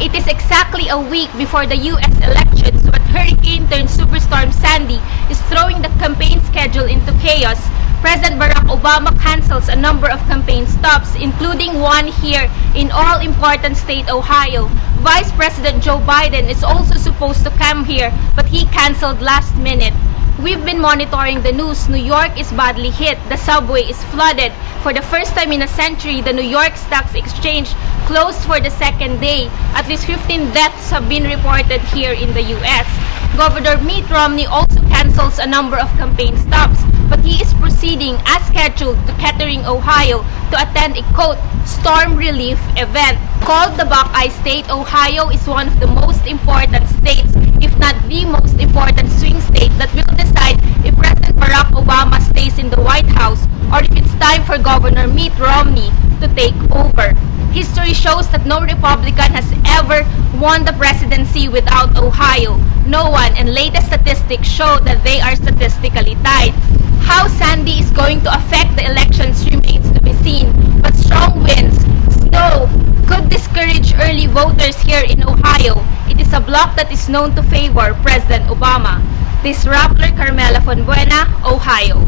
It is exactly a week before the U.S. elections, but hurricane-turned-superstorm Sandy is throwing the campaign schedule into chaos. President Barack Obama cancels a number of campaign stops, including one here in all-important state Ohio. Vice President Joe Biden is also supposed to come here, but he canceled last minute. We've been monitoring the news. New York is badly hit. The subway is flooded. For the first time in a century, the New York Stock Exchange closed for the second day. At least 15 deaths have been reported here in the U.S. Governor Mitt Romney also cancels a number of campaign stops, but he is proceeding as scheduled to Kettering, Ohio to attend a, quote, storm relief event. Called the Buckeye State, Ohio is one of the most important states, if not the most important swing state that will decide if President Barack Obama stays in the White House or if it's time for Governor Mitt Romney to take over. History shows that no Republican has ever won the presidency without Ohio. No one, and latest statistics show that they are statistically tied. How Sandy is going to affect the elections remains to be seen, but strong winds, snow, could discourage early voters here in Ohio. It is a bloc that is known to favor President Obama. This is Rappler Carmela Fonbuena, Ohio.